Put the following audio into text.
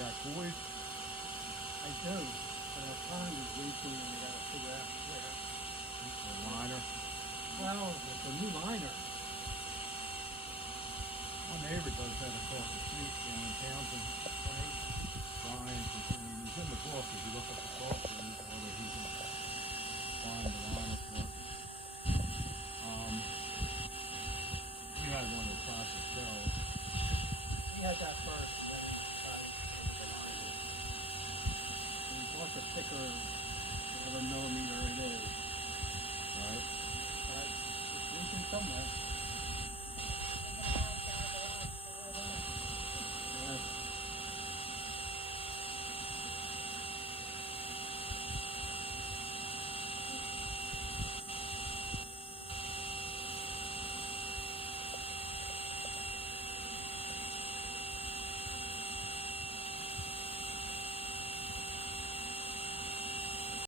got toys? I do, but our pond is leaking and we gotta figure out where. The liner? Well, it's a new liner. My neighbor does that across the street down in Townsend. Right? Brian, he's in the book. If you look up the cost, whether he can find the liner for it. We had one of the plastic shells. We had that first and then we decided to go with the liner. And we bought the thicker, whatever millimeter it is. Right. But it's leaking somewhere.